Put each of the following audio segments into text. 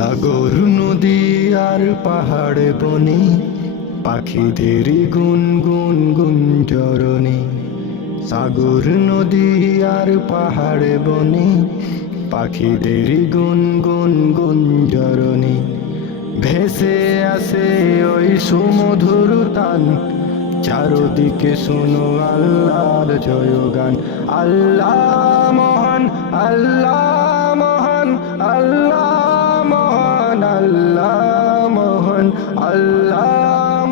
সাগর নদী আর পাহাড় বনে পাখিদের গুন গুন গুঞ্জরণে। সাগর নদী আর পাহাড় বনে পাখিদের গুন গুন গুঞ্জরণে। ভেসে আসে ওই সুমধুর তান, চারদিকে শোনো আল্লাহর জয়গান। আল্লাহ মহান, আল্লাহ মহান, আল্লাহ মহান, আল্লাহ মহান, আল্লাহ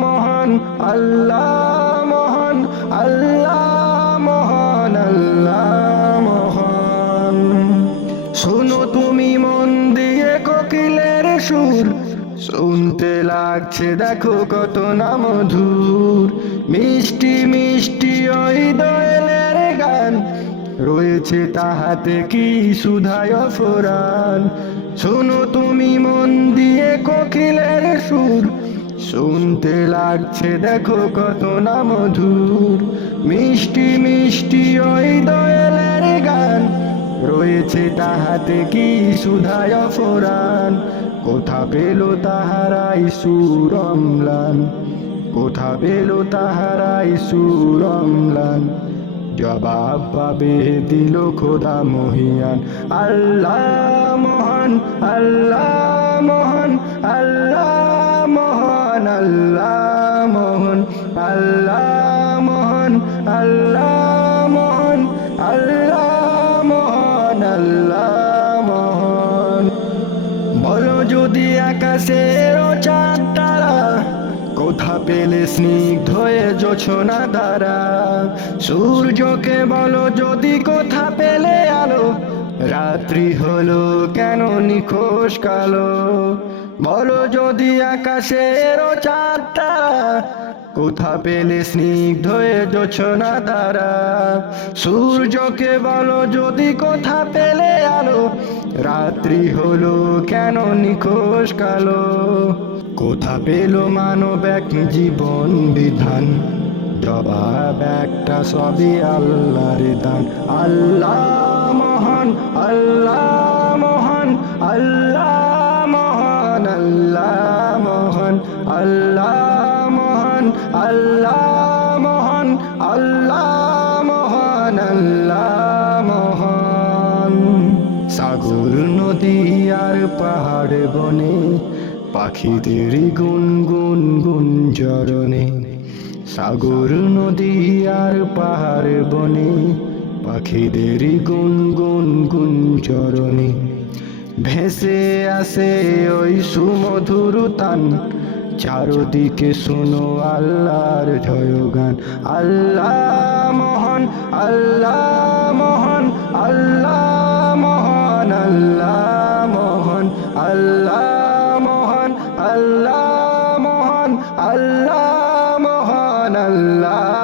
মহান, আল্লাহ মহান, আল্লাহ মহান, আল্লাহ মহান। শোনো তুমি মন দিয়ে কোকিলের সুর, শুনতে লাগছে দেখো কত না মধুর। মিষ্টি মিষ্টি ওই দোয়েলের গান, রয়েছে তাহাতে কি সুধায় ফোরান। শোনো তুমি মন দিয়ে কোকিলের সুর, শুনতে লাগছে দেখো কত না মধুর। মিষ্টি মিষ্টি ওই দোয়েলের গান, রয়েছে তাহাতে কি সুধায় ফোরান। কোথা পেল তাহারাই সুর অম্লান, কোথা পেল তাহারাই সুর অম্লান। জবাব পাবে দিল খোদা মহিয়ান। আল্লাহ মহান, আল্লাহ মহান, আল্লাহ মহান, আল্লাহ মহান, আল্লাহ মহান, আল্লাহ মহান, আল্লাহ মহান, আল্লাহ মহান। বলো যদি আকাশের চাঁদ তারা, কোথা পেলে স্নিগ্ধ জোছনা দ্বারা। সূর্যকে বলো যদি কোথা পেলে আলো, রাত্রি হলো কেন নিখোশ কালো। বলো যদি আকাশের চাঁদ তারা, কোথা পেলে স্নিগ্ধ জোছনা দ্বারা। সূর্যকে বলো যদি কোথা পেলে আলো, রাত্রি হলো কেন নিখোশ কালো। কোথা পেল মানব এক জীবন বিধান, জবাব একটা সবই আল্লাহর দান। আল্লাহ মহান, আল্লাহ মহান, আল্লাহ মহান, আল্লাহ মহান, আল্লাহ মহান, আল্লাহ মহান, আল্লাহ মহান, আল্লাহ মহান। সাগর নদী আর পাহাড় বনে পাখিদের গুন গুন গুঞ্জরণে। সাগর নদী আর পাহাড় বনে পাখিদের গুন গুন গুঞ্জরণে। ভেসে আসে ওই সুমধুর তান, চারদিকে শোনো আল্লাহর জয়গান। আল্লাহ মহান, আল্লাহ মহান, আল্লাহ মহান, আল্লাহ মহান, আল্লাহ মহান, আল্লাহ মহান, আল্লাহ মহান, আল্লাহ